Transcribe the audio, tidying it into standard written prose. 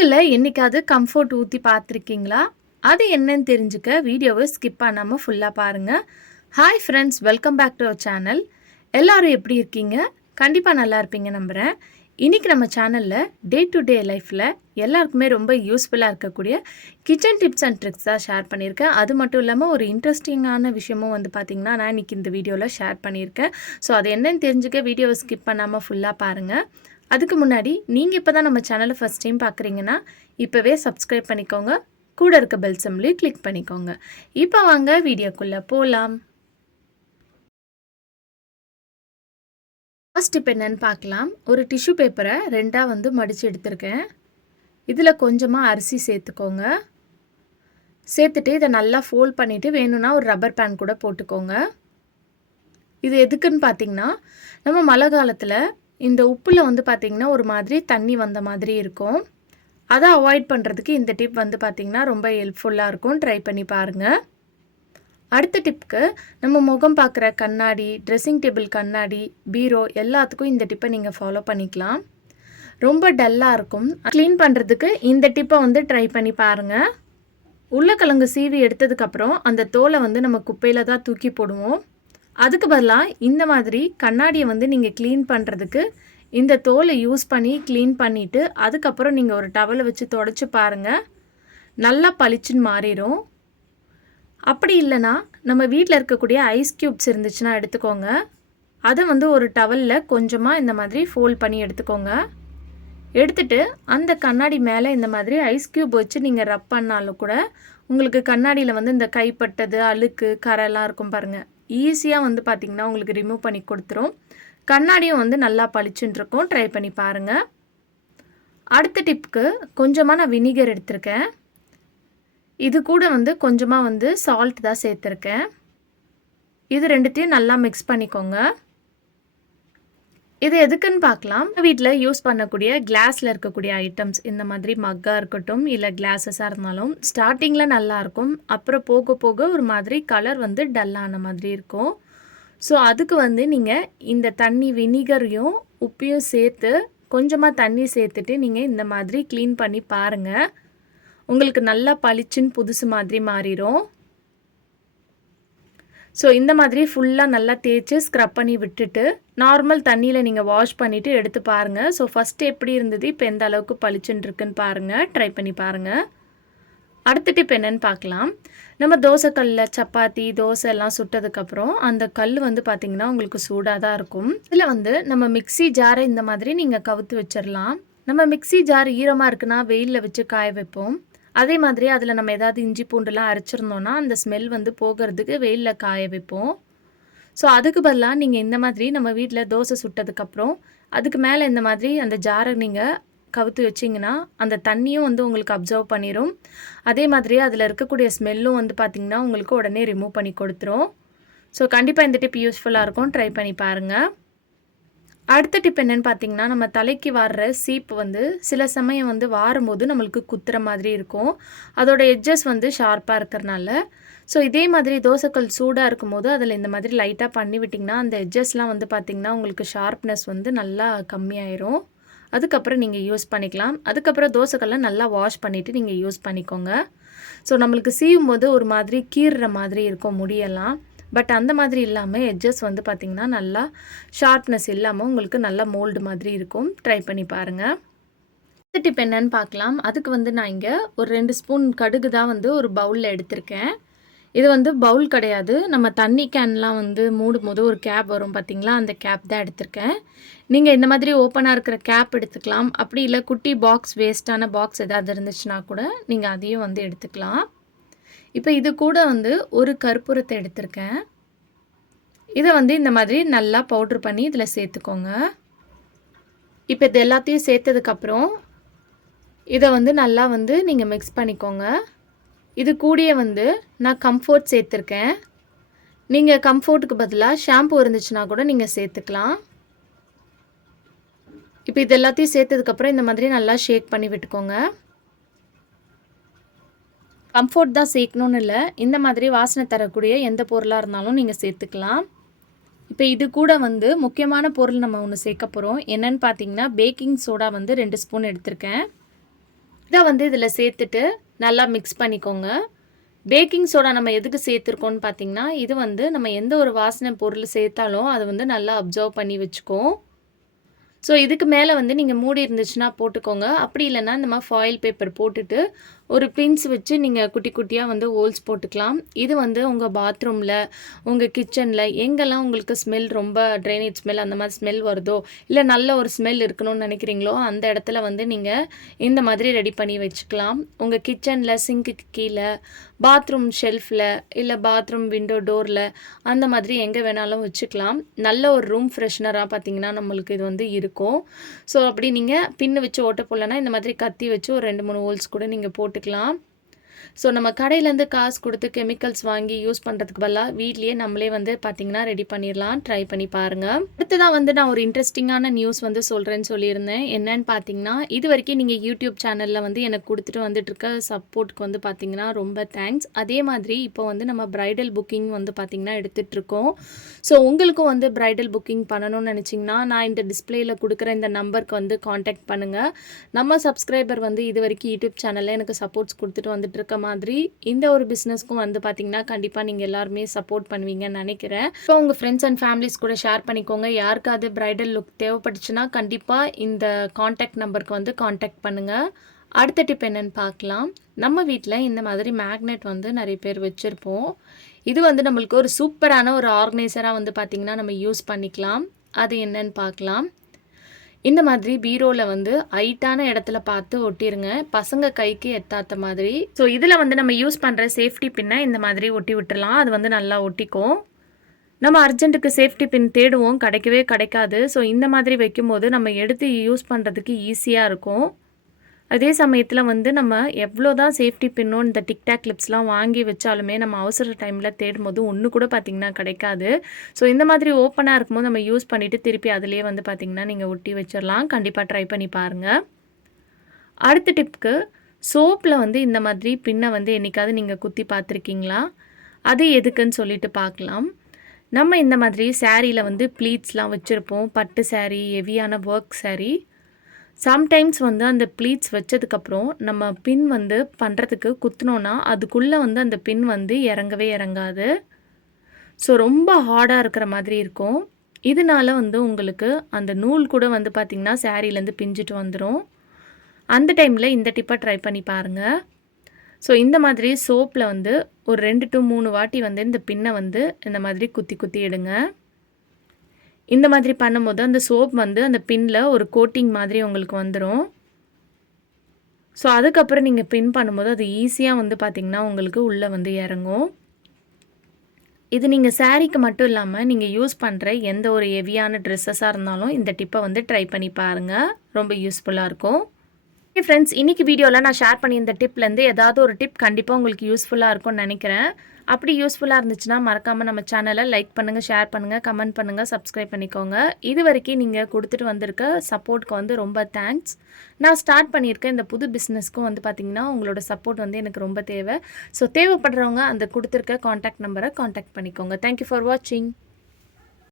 அழகுல என்னைக்காவது கம்ஃபோர்ட் ஊத்தி பார்த்துருக்கீங்களா? அது என்னன்னு தெரிஞ்சுக்க வீடியோவை ஸ்கிப் பண்ணாம ஃபுல்லா பாருங்க. Hi friends, welcome back to our channel. எல்லாரும் எப்படி இருக்கீங்க? கண்டிப்பா நல்லா இருப்பீங்க நம்புறேன். இன்னைக்கு நம்ம சேனல்ல டே டு டே லைஃப்ல எல்லாருக்குமே ரொம்ப யூஸ்ஃபுல்லா இருக்கக்கூடிய கிச்சன் டிப்ஸ் அண்ட் ட்ரிக்ஸ் தான் ஷேர் பண்ணியிருக்கேன். அது மட்டும் இல்லாம ஒரு இன்ட்ரெஸ்டிங்கான விஷயமும் வந்து பார்த்தீங்கன்னா, நான் இன்னைக்கு இந்த வீடியோல ஷேர் பண்ணியிருக்கேன். ஸோ அது என்னன்னு தெரிஞ்சுக்க வீடியோவை ஸ்கிப் பண்ணாம ஃபுல்லா பாருங்க. அதுக்கு முன்னாடி நீங்கள் இப்போ தான் நம்ம சேனலை ஃபஸ்ட் டைம் பார்க்குறீங்கன்னா இப்போவே சப்ஸ்கிரைப் பண்ணிக்கோங்க. கூட இருக்க பெல் சிம்பலையும் கிளிக் பண்ணிக்கோங்க. இப்போ வாங்க வீடியோக்குள்ளே போகலாம். ஃபர்ஸ்ட் இப்போ என்னென்னு பார்க்கலாம். ஒரு டிஷ்யூ பேப்பரை ரெண்டாக வந்து மடித்து எடுத்திருக்கேன். இதில் கொஞ்சமாக அரிசி சேர்த்துக்கோங்க. சேர்த்துட்டு இதை நல்லா ஃபோல்ட் பண்ணிவிட்டு வேணும்னா ஒரு ரப்பர் பேண்ட் கூட போட்டுக்கோங்க. இது எதுக்குன்னு பார்த்தீங்கன்னா, நம்ம மழை காலத்தில் இந்த உப்பில் வந்து பார்த்திங்கன்னா ஒரு மாதிரி தண்ணி வந்த மாதிரி இருக்கும். அதை அவாய்ட் பண்ணுறதுக்கு இந்த டிப் வந்து பார்த்திங்கன்னா ரொம்ப ஹெல்ப்ஃபுல்லாக இருக்கும். ட்ரை பண்ணி பாருங்கள். அடுத்த டிப்புக்கு நம்ம முகம் பார்க்குற கண்ணாடி, ட்ரெஸ்ஸிங் டேபிள் கண்ணாடி, பீரோ எல்லாத்துக்கும் இந்த டிப்பை நீங்கள் ஃபாலோ பண்ணிக்கலாம். ரொம்ப டல்லாக இருக்கும். க்ளீன் பண்ணுறதுக்கு இந்த டிப்பை வந்து ட்ரை பண்ணி பாருங்கள். உருளைக்கிழங்கு சீவி எடுத்ததுக்கப்புறம் அந்த தோலை வந்து நம்ம குப்பையில் தான் தூக்கி போடுவோம். அதுக்கு பதிலாக இந்த மாதிரி கண்ணாடியை வந்து நீங்கள் க்ளீன் பண்ணுறதுக்கு இந்த தோலை யூஸ் பண்ணி க்ளீன் பண்ணிவிட்டு அதுக்கப்புறம் நீங்கள் ஒரு டவலை வச்சு தொடச்சி பாருங்கள். நல்லா பளிச்சுன்னு மாறிடும். அப்படி இல்லைன்னா நம்ம வீட்டில் இருக்கக்கூடிய ஐஸ் க்யூப்ஸ் இருந்துச்சுன்னா எடுத்துக்கோங்க. அதை வந்து ஒரு டவலில் கொஞ்சமாக இந்த மாதிரி ஃபோல்ட் பண்ணி எடுத்துக்கோங்க. எடுத்துகிட்டு அந்த கண்ணாடி மேலே இந்த மாதிரி ஐஸ் க்யூப் வச்சு நீங்கள் ரப் பண்ணாலும் கூட உங்களுக்கு கண்ணாடியில் வந்து இந்த கைப்பட்டது, அழுக்கு, கரைலாம் இருக்கும் பாருங்கள், ஈஸியாக வந்து பார்த்திங்கன்னா உங்களுக்கு ரிமூவ் பண்ணி கொடுத்துரும். கண்ணாடியும் வந்து நல்லா பளிச்சுன்னு இருக்கும். ட்ரை பண்ணி பாருங்கள். அடுத்த டிப்புக்கு கொஞ்சமாக நான் வினிகர் எடுத்திருக்கேன். இது கூட வந்து கொஞ்சமாக வந்து சால்ட் தான் சேர்த்துருக்கேன். இது ரெண்டுத்தையும் நல்லா மிக்ஸ் பண்ணிக்கோங்க. இது எதுக்குன்னு பார்க்கலாம். வீட்டில் யூஸ் பண்ணக்கூடிய கிளாஸில் இருக்கக்கூடிய ஐட்டம்ஸ், இந்த மாதிரி மக்காக இருக்கட்டும் இல்லை கிளாஸஸாக இருந்தாலும் ஸ்டார்டிங்கில் நல்லாயிருக்கும். அப்புறம் போக போக ஒரு மாதிரி கலர் வந்து டல்லான மாதிரி இருக்கும். ஸோ அதுக்கு வந்து நீங்கள் இந்த தண்ணி வினிகரையும் உப்பையும் சேர்த்து கொஞ்சமாக தண்ணி சேர்த்துட்டு நீங்கள் இந்த மாதிரி க்ளீன் பண்ணி பாருங்கள். உங்களுக்கு நல்லா பளிச்சுன்னு புதுசு மாதிரி மாறிடும். ஸோ இந்த மாதிரி ஃபுல்லாக நல்லா தேய்ச்சி ஸ்க்ரப் பண்ணி விட்டுட்டு நார்மல் தண்ணியில் நீங்கள் வாஷ் பண்ணிவிட்டு எடுத்து பாருங்கள். ஸோ ஃபஸ்ட்டு எப்படி இருந்தது, இப்போ எந்த அளவுக்கு பளிச்சுன்னு இருக்குன்னு பாருங்கள். ட்ரை பண்ணி பாருங்கள். அடுத்த டிப் என்னென்னு பார்க்கலாம். நம்ம தோசைக்கல்லில் சப்பாத்தி, தோசை எல்லாம் சுட்டதுக்கப்புறம் அந்த கல் வந்து பார்த்திங்கன்னா உங்களுக்கு சூடாக தான் இருக்கும். இதில் வந்து நம்ம மிக்ஸி ஜாரை இந்த மாதிரி நீங்கள் கவுத்து வச்சிடலாம். நம்ம மிக்ஸி ஜார் ஈரமாக இருக்குன்னா வெயிலில் வச்சு காய வைப்போம். அதே மாதிரி அதில் நம்ம ஏதாவது இஞ்சி பூண்டுலாம் அரைச்சிருந்தோன்னா அந்த ஸ்மெல் வந்து போகிறதுக்கு வெயிலில் காய வைப்போம். ஸோ அதுக்கு பதிலாக நீங்கள் இந்த மாதிரி நம்ம வீட்டில் தோசை சுட்டதுக்கப்புறம் அதுக்கு மேலே இந்த மாதிரி அந்த ஜாரை நீங்கள் கவுத்து வச்சிங்கன்னா அந்த தண்ணியும் வந்து உங்களுக்கு அப்சர்வ் பண்ணிடும். அதே மாதிரி அதில் இருக்கக்கூடிய ஸ்மெல்லும் வந்து பார்த்திங்கன்னா உங்களுக்கு உடனே ரிமூவ் பண்ணி கொடுத்துரும். ஸோ கண்டிப்பாக இந்த டிப் யூஸ்ஃபுல்லாக இருக்கும். ட்ரை பண்ணி பாருங்கள். அடுத்த டிப் என்னென்னு பார்த்தீங்கன்னா, நம்ம தலைக்கு வாடுற சீப்பு வந்து சில சமயம் வந்து வாரும்போது நம்மளுக்கு குத்துற மாதிரி இருக்கும். அதோட எட்ஜஸ் வந்து ஷார்ப்பாக இருக்கிறனால. ஸோ இதே மாதிரி தோசைக்கல் சூடாக இருக்கும்போது அதில் இந்த மாதிரி லைட்டாக பண்ணி விட்டிங்கன்னா அந்த எட்ஜஸ்லாம் வந்து பார்த்திங்கன்னா உங்களுக்கு ஷார்ப்னஸ் வந்து நல்லா கம்மியாயிரும். அதுக்கப்புறம் நீங்கள் யூஸ் பண்ணிக்கலாம். அதுக்கப்புறம் தோசைக்கல்லை நல்லா வாஷ் பண்ணிவிட்டு நீங்கள் யூஸ் பண்ணிக்கோங்க. ஸோ நம்மளுக்கு சீவும் போது ஒரு மாதிரி கீறுற மாதிரி இருக்கும் முடியெல்லாம். பட் அந்த மாதிரி இல்லாமல் எட்ஜஸ் வந்து பார்த்திங்கன்னா நல்லா ஷார்ப்னஸ் இல்லாமல் உங்களுக்கு நல்லா மோல்டு மாதிரி இருக்கும். ட்ரை பண்ணி பாருங்கள். அடுத்த டிப் என்னன்னு பார்க்கலாம். அதுக்கு வந்து நான் இங்கே ஒரு 2 ஸ்பூன் கடுகு தான் வந்து ஒரு பவுலில் எடுத்திருக்கேன். இது வந்து பவுல் கிடையாது. நம்ம தண்ணி கேன்லாம் வந்து மூடும் போது ஒரு கேப் வரும் பார்த்திங்களா, அந்த கேப் தான் எடுத்திருக்கேன். நீங்கள் இந்த மாதிரி ஓப்பனாக இருக்கிற கேப் எடுத்துக்கலாம். அப்படி இல்லை குட்டி பாக்ஸ், வேஸ்ட்டான பாக்ஸ் எதாவது இருந்துச்சுன்னா கூட நீங்கள் அதையும் வந்து எடுத்துக்கலாம். இப்போ இது கூட வந்து ஒரு கற்பூரத்தை எடுத்திருக்கேன். இதை வந்து இந்த மாதிரி நல்லா பவுட்ரு பண்ணி இதில் சேர்த்துக்கோங்க. இப்போ இது எல்லாத்தையும் சேர்த்ததுக்கப்புறம் இதை வந்து நல்லா வந்து நீங்கள் மிக்ஸ் பண்ணிக்கோங்க. இது கூடயே வந்து நான் கம்ஃபோர்ட் சேர்த்துருக்கேன். நீங்கள் கம்ஃபோர்ட்டுக்கு பதிலாக ஷாம்பு இருந்துச்சுன்னா கூட நீங்கள் சேர்த்துக்கலாம். இப்போ இது எல்லாத்தையும் சேர்த்ததுக்கப்புறம் இந்த மாதிரி நல்லா ஷேக் பண்ணி விட்டுக்கோங்க. கம்ஃபோர்ட் தான் சேர்க்கணுன்னு இல்லை, இந்த மாதிரி வாசனை தரக்கூடிய எந்த பொருளாக இருந்தாலும் நீங்கள் சேர்த்துக்கலாம். இப்போ இது கூட வந்து முக்கியமான பொருள் நம்ம ஒன்று சேர்க்க போகிறோம். என்னென்னு பார்த்தீங்கன்னா பேக்கிங் சோடா வந்து 2 ஸ்பூன் எடுத்திருக்கேன். இதை வந்து இதில் சேர்த்துட்டு நல்லா மிக்ஸ் பண்ணிக்கோங்க. பேக்கிங் சோடா நம்ம எதுக்கு சேர்த்துருக்கோம்னு பார்த்தீங்கன்னா, இது வந்து நம்ம எந்த ஒரு வாசனை பொருள் சேர்த்தாலும் அதை வந்து நல்லா அப்சர்வ் பண்ணி வச்சுக்கும். ஸோ இதுக்கு மேலே வந்து நீங்கள் மூடி இருந்துச்சுன்னா போட்டுக்கோங்க. அப்படி இல்லைன்னா இந்த மாதிரி ஃபாயில் பேப்பர் போட்டுட்டு ஒரு பின்ஸ் வச்சு நீங்கள் குட்டி குட்டியாக வந்து ஹோல்ஸ் போட்டுக்கலாம். இது வந்து உங்கள் பாத்ரூமில், உங்கள் கிச்சனில் எங்கெல்லாம் உங்களுக்கு ஸ்மெல் ரொம்ப ட்ரைனேஜ் ஸ்மெல் அந்த மாதிரி ஸ்மெல் வருதோ, இல்லை நல்ல ஒரு ஸ்மெல் இருக்கணும்னு நினைக்கிறீங்களோ அந்த இடத்துல வந்து நீங்கள் இந்த மாதிரி ரெடி பண்ணி வச்சுக்கலாம். உங்கள் கிச்சனில் சிங்க்குக்கு கீழே, பாத்ரூம் ஷெல்ஃபில், இல்லை பாத்ரூம் விண்டோ டோரில் அந்த மாதிரி எங்கே வேணாலும் வச்சுக்கலாம். நல்ல ஒரு ரூம் ஃப்ரெஷ்னராக பார்த்தீங்கன்னா நம்மளுக்கு இது வந்து இருக்கும். ஸோ அப்படி நீங்கள் பின்னு வச்சு ஓட்ட போடலன்னா இந்த மாதிரி கத்தி வச்சு ஒரு 2-3 ஹோல்ஸ் கூட நீங்கள் போட்டுக்கலாம். ஸோ நம்ம கடையிலேருந்து காசு கொடுத்து கெமிக்கல்ஸ் வாங்கி யூஸ் பண்ணுறதுக்கு பதிலாக வீட்லேயே நம்மளே வந்து பார்த்திங்கன்னா ரெடி பண்ணிடலாம். ட்ரை பண்ணி பாருங்கள். அடுத்ததான் வந்து நான் ஒரு இன்ட்ரெஸ்டிங்கான நியூஸ் வந்து சொல்கிறேன்னு சொல்லியிருந்தேன். என்னன்னு பார்த்தீங்கன்னா, இது வரைக்கும் நீங்கள் யூடியூப் சேனலில் வந்து எனக்கு கொடுத்துட்டு வந்துட்டுருக்க சப்போர்ட்டுக்கு வந்து பார்த்திங்கன்னா ரொம்ப தேங்க்ஸ். அதே மாதிரி இப்போ வந்து நம்ம ப்ரைடல் புக்கிங் வந்து பார்த்திங்கன்னா எடுத்துகிட்ருக்கோம். ஸோ உங்களுக்கும் வந்து ப்ரைடல் புக்கிங் பண்ணணும்னு நினச்சிங்கன்னா நான் இந்த டிஸ்பிளேயில் கொடுக்குற இந்த நம்பருக்கு வந்து காண்டாக்ட் பண்ணுங்கள். நம்ம சப்ஸ்கிரைபர் வந்து இது வரைக்கும் யூடியூப் சேனலில் எனக்கு சப்போர்ட்ஸ் கொடுத்துட்டு வந்துட்டு இருக்க மாதிரி இந்த ஒரு பிஸ்னஸ்க்கும் வந்து பார்த்திங்கன்னா கண்டிப்பாக நீங்கள் எல்லாருமே சப்போர்ட் பண்ணுவீங்கன்னு நினைக்கிறேன். ஸோ உங்கள் ஃப்ரெண்ட்ஸ் அண்ட் ஃபேமிலிஸ் கூட ஷேர் பண்ணிக்கோங்க. யாருக்காவது ப்ரைடல் லுக் தேவைப்பட்டுச்சுன்னா கண்டிப்பாக இந்த காண்டாக்ட் நம்பருக்கு வந்து காண்டாக்ட் பண்ணுங்கள். அடுத்த டிப் என்னென்னு பார்க்கலாம். நம்ம வீட்டில் இந்த மாதிரி மேக்னெட் வந்து நிறைய பேர் வச்சுருப்போம். இது வந்து நம்மளுக்கு ஒரு சூப்பரான ஒரு ஆர்கனைசராக வந்து பார்த்திங்கன்னா நம்ம யூஸ் பண்ணிக்கலாம். அது என்னன்னு பார்க்கலாம். இந்த மாதிரி பீரோவில் வந்து ஹைட்டான இடத்துல பார்த்து ஒட்டிடுங்க. பசங்க கைக்கு எத்தாத்த மாதிரி. ஸோ இதில் வந்து நம்ம யூஸ் பண்ணுற சேஃப்டி பின்னை இந்த மாதிரி ஒட்டி விட்டுறலாம். அது வந்து நல்லா ஒட்டிக்கும். நம்ம அர்ஜென்ட்டுக்கு சேஃப்டி பின் தேடுவோம், கிடைக்கவே கிடைக்காது. ஸோ இந்த மாதிரி வைக்கும்போது நம்ம எடுத்து யூஸ் பண்ணுறதுக்கு ஈஸியாக இருக்கும். அதே சமயத்தில் வந்து நம்ம எவ்வளோ தான் சேஃப்டி பின்னும் இந்த டிக்டாக் கிளிப்ஸ்லாம் வாங்கி வச்சாலுமே நம்ம அவசர டைமில் தேடும்போது ஒன்று கூட பார்த்திங்கன்னா கிடைக்காது. ஸோ இந்த மாதிரி ஓப்பனாக இருக்கும்போது நம்ம யூஸ் பண்ணிவிட்டு திருப்பி அதிலே வந்து பார்த்திங்கன்னா நீங்கள் ஒட்டி வச்சிடலாம். கண்டிப்பாக ட்ரை பண்ணி பாருங்கள். அடுத்த டிப்க்கு, சோப்பில் வந்து இந்த மாதிரி பின்னை வந்து என்றைக்காவது நீங்கள் குத்தி பார்த்துருக்கீங்களா? அது எதுக்குன்னு சொல்லிட்டு பார்க்கலாம். நம்ம இந்த மாதிரி சாரியில் வந்து ப்ளீட்ஸ்லாம் வச்சுருப்போம். பட்டு சாரீ, ஹெவியான ஒர்க் சாரீ. சம்டைம்ஸ் வந்து அந்த ப்ளீட்ஸ் வச்சதுக்கப்புறம் நம்ம பின் வந்து பண்ணுறதுக்கு குத்தினோன்னா அதுக்குள்ளே வந்து அந்த பின் வந்து இறங்கவே இறங்காது. ஸோ ரொம்ப ஹார்டாக இருக்கிற மாதிரி இருக்கும். இதனால வந்து உங்களுக்கு அந்த நூல் கூட வந்து பார்த்திங்கன்னா சாரீலேருந்து பிஞ்சிட்டு வந்துடும். அந்த டைமில் இந்த டிப்பை ட்ரை பண்ணி பாருங்கள். ஸோ இந்த மாதிரி சோப்பில் வந்து ஒரு 2 to 3 வாட்டி வந்து இந்த பின்னை வந்து இந்த மாதிரி குத்தி குத்தி எடுங்க. இந்த மாதிரி பண்ணும்போது அந்த சோப் வந்து அந்த பின்னில் ஒரு கோட்டிங் மாதிரி உங்களுக்கு வந்துடும். ஸோ அதுக்கப்புறம் நீங்கள் பின் பண்ணும்போது அது ஈஸியாக வந்து பார்த்திங்கன்னா உங்களுக்கு உள்ளே வந்து இறங்கும். இது நீங்கள் சாரீக்கு மட்டும் இல்லாமல் நீங்கள் யூஸ் பண்ணுற எந்த ஒரு ஹெவியான ட்ரெஸ்ஸஸாக இருந்தாலும் இந்த டிப்பை வந்து ட்ரை பண்ணி பாருங்கள். ரொம்ப யூஸ்ஃபுல்லாக இருக்கும். ஓகே ஃப்ரெண்ட்ஸ், இன்றைக்கி வீடியோவில் நான் ஷேர் பண்ணி இந்த டிப்லேருந்து ஏதாவது ஒரு டிப் கண்டிப்பாக உங்களுக்கு யூஸ்ஃபுல்லாக இருக்கும்னு நினைக்கிறேன். அப்படி யூஸ்ஃபுல்லாக இருந்துச்சுன்னா மறக்காமல் நம்ம சேனலை லைக் பண்ணுங்கள், ஷேர் பண்ணுங்கள், கமெண்ட் பண்ணுங்கள், சப்ஸ்கிரைப் பண்ணிக்கோங்க. இது வரைக்கும் நீங்கள் கொடுத்துட்டு வந்திருக்க சப்போர்ட்க்கு வந்து ரொம்ப தேங்க்ஸ். நான் ஸ்டார்ட் பண்ணியிருக்கேன் இந்த புது பிஸ்னஸ்க்கும் வந்து பார்த்திங்கன்னா உங்களோட சப்போர்ட் வந்து எனக்கு ரொம்ப தேவை. ஸோ தேவைப்படுறவங்க அந்த கொடுத்துருக்க காண்டாக்ட் நம்பரை காண்டாக்ட் பண்ணிக்கோங்க. தேங்க்யூ ஃபார் வாட்சிங்.